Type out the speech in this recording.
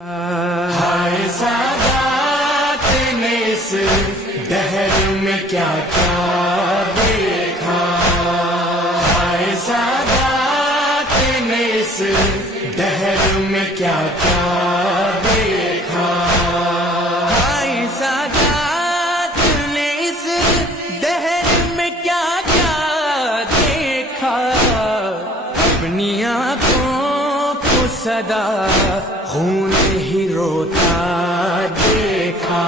ہائے سادات نے اس دہر میں کیا کیا دیکھا، ہائے سادات نے اس دہر میں کیا کیا دیکھا، ہائے سادات نے اس دہر میں کیا کیا دیکھا، اپنی آنکھوں کو سدا خون ہی روتا دیکھا۔